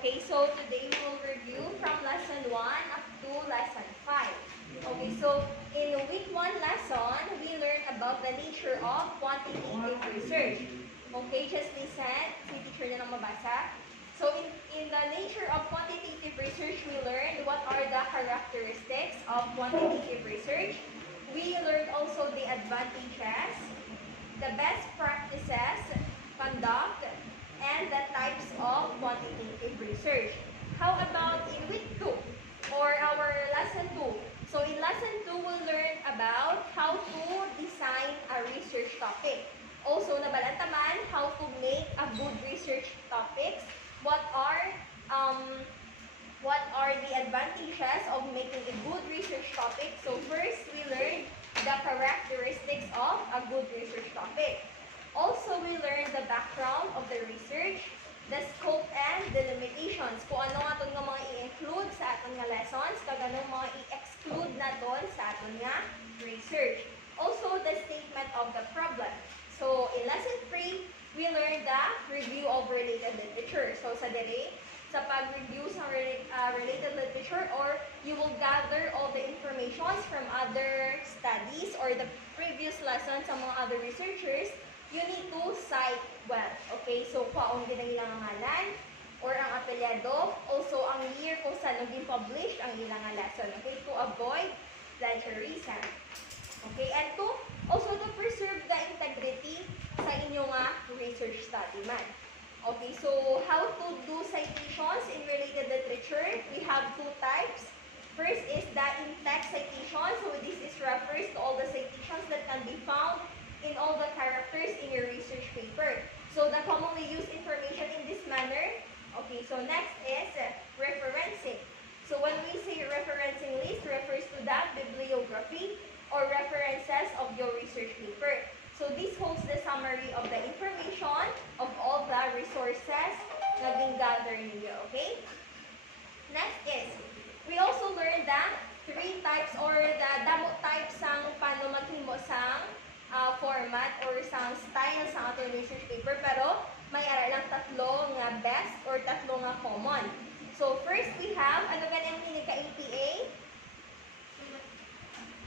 Okay, so today we will review from lesson 1 up to lesson 5. Okay, so in week 1 lesson, we learned about the nature of quantitative research. Okay, just listen. Si teacher na lang mabasa. So in the nature of quantitative research, we learned what are the characteristics of quantitative research. We learned also the advantages, the best practices, conduct, and the types of quantitative research. How about in week 2 or our lesson 2? So in lesson 2, we'll learn about how to design a research topic. Also, nabalantaman, how to make a good research topics. What are the advantages of making a good research topic? So first, we learned the characteristics of a good research topic. Also, we learned the background of the research, the scope and the limitations. Kung ano nga itong mga i-include sa aton nga lessons, kag anong mga i-exclude na doon sa aton nga research. Also, the statement of the problem. So, in lesson 3, we learned the review of related literature. So, sa dere, sa pag-review sa related literature, or you will gather all the informations from other studies or the previous lessons sa mga other researchers, you need to cite well. Okay, so kwaong din ang ilang ngalan or ang apelyado, also ang year kung saan naging published ang ilang lesson. Okay, to avoid plagiarism. Okay, and to also to preserve the integrity sa inyong research study man. Okay, so how to do citations in related literature? We have two types. First is the in-text citation. So this is refers to all the citations that can be found in all the characters in your research paper. So the commonly used information in this manner. Okay, so next is referencing. So when we say referencing list, refers to the bibliography or references of your research paper. So this holds the summary of the information of all the resources na being gathered ninyo, okay? Next is, we also learned that three types or the damo types sang paano maghimo sang format or sang style sa ating research paper, pero may ara lang tatlo nga best or tatlo nga common. So first we have, ano ganyan ang ka-APA?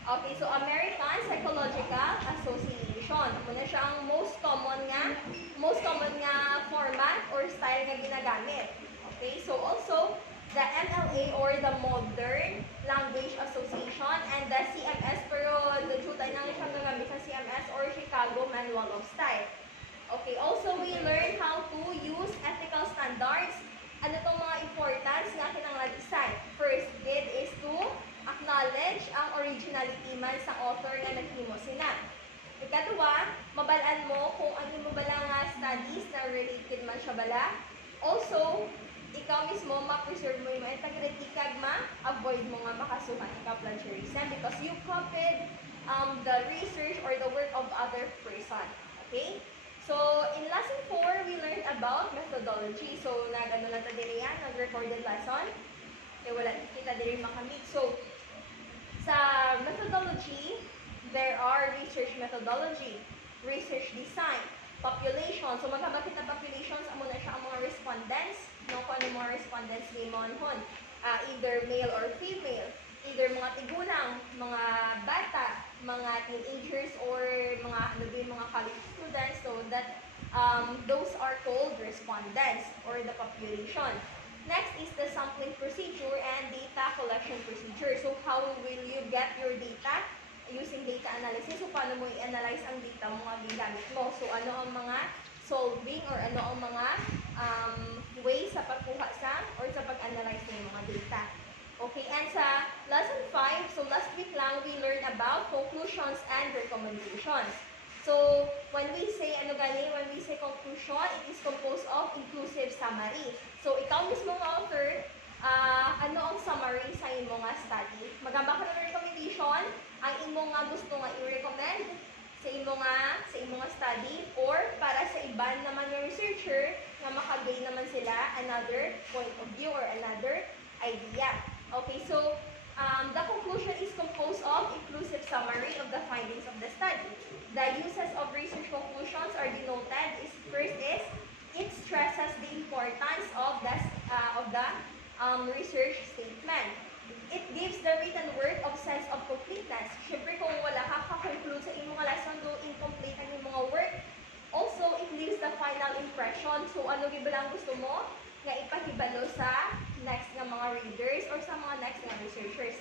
Okay, so American Psychological Association. Muna siya ang most common nga format or style nga ginagamit. Okay, so also the MLA or the Modern Language Association and the CMS, pero tutay na siya gamit sa CMS or Chicago Manual of Style. Okay, also we learn how to use ethical standards. Ano itong mga importance nga kinanglan design? First did is to acknowledge ang originality man sa author nga naghimo sila. Ikatwa, mabalaan mo kung ano mo bala nga studies na related man siya bala. Also, ikaw mismo ma-preserve mo yung integrity kag ma-avoid mo nga makasuhan ka plagiarism because you copied the research or the work of other person. Okay? So, in lesson 4, we learned about methodology. So, nag-ano lang tadiri yan, nag-recorded lesson. Eh, wala kita diri makamit. So, sa methodology, there are research methodology, research design, population. So, magkabakit na populations, amo na siya ang mga respondents. No, kung ano mga respondents game on hon. Either male or female. Either mga tigulang, mga bata, mga teenagers, or mga mga college students. So that those are called respondents or the population. Next is the sampling procedure and data collection procedure. So how will you get your data? Using data analysis. So paano mo i-analyze ang data mo nga ginamit mo? So ano ang mga solving or ano ang mga ways sa pagkuha sa or sa pag-analyze ng mga data. Okay, and sa lesson 5, so last week lang, we learned about conclusions and recommendations. So, when we say, when we say conclusion, it is composed of inclusive summary. So, ikaw mismo nga author, ano ang summary sa imong nga study? Magamba ka ng recommendation, ang imong nga gusto nga i-recommend sa imong nga study, or para sa iban naman yung researcher, na makagain naman sila another point of view or another idea. Okay, so the conclusion is composed of inclusive summary of the findings of the study. The uses of research conclusions are denoted. First is it stresses the importance of the research statement. It gives the written work of sense of completeness. Siyempre, kung wala ka conclude sa imong lesson, do incomplete ang imong mga work. Also, it leaves the final impression. So, ano gibalang gusto mo nga ipahibalo sa next nga mga readers or sa mga next nga researchers.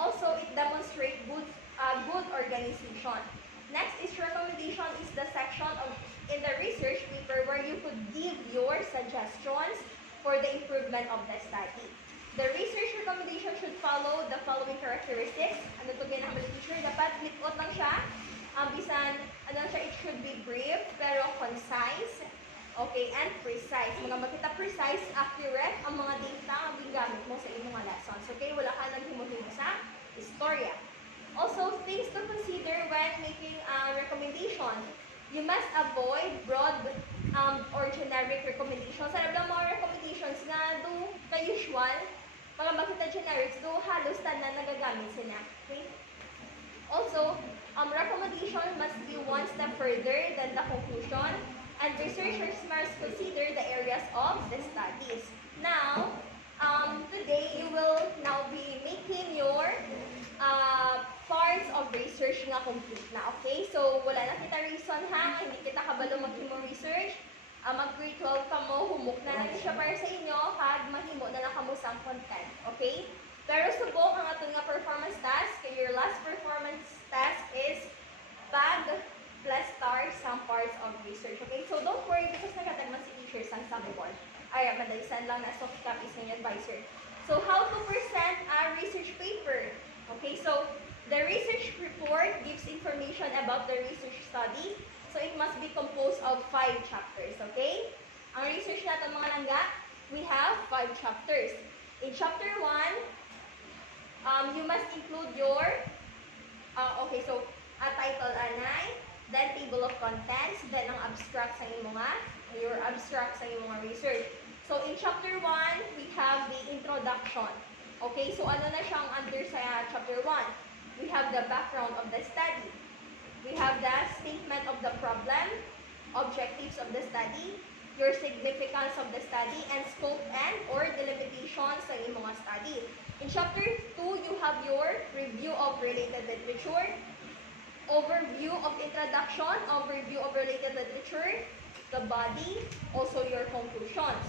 Also, it demonstrates good organization. Next is recommendation is the section in the research paper where you could give your suggestions for the improvement of the study. The research recommendation should follow the following characteristics. Ano to ganang teacher? Dapat likot lang siya. Bisan, it should be brief, pero concise, okay, and precise. Mga makita precise, accurate, ang mga data ang gingamit mo sa inyong lessons. Okay, wala ka lang himo-himo sa istorya. Also, things to consider when making a recommendation. You must avoid broad or generic recommendations. Sa lang mga recommendations nga do ka-usual, mga makita generics, do halos tanan nagagamit sila. Okay? Also, recommendation must be one step further than the conclusion, and researchers must consider the areas of the studies. Now, today you will now be making your parts of research nga complete na, okay? So, wala na kita reason ha, hindi kita kabalo maghimo research. Mag-grade 12 ka mo, humok na lang siya para sa inyo, kag mahimo na lang kamo sa content, okay? Pero subok ang ato nga performance task, your last performance task is bag plus star some parts of research, okay? So, don't worry, because nakatagman si teacher sang sample. Ay, madalisan lang na soft copies ng advisor. So, how to present a research paper? Okay, so, the research report gives information about the research study. So, it must be composed of 5 chapters, okay? Ang research natin mga langga, we have 5 chapters. In chapter 1, you must include your, title anay, then table of contents, then ang abstract sa your abstract sa imong research. So, in chapter 1, we have the introduction. Okay, so ano na siyang under sa chapter 1? We have the background of the study. We have the statement of the problem, objectives of the study, your significance of the study, and scope and or delimitations sa imong study. In chapter 2, you have your review of related literature, overview of introduction, overview of related literature, the body, also your conclusions.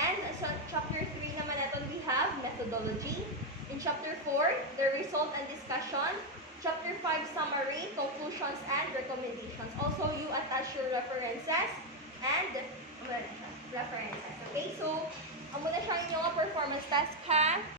And sa chapter 3 naman natin, we have methodology. In chapter 4, the result and discussion. Chapter 5, summary, conclusions, and recommendations. Also, you attach your references and references. Okay, so, ang muna siya inyong performance task ha.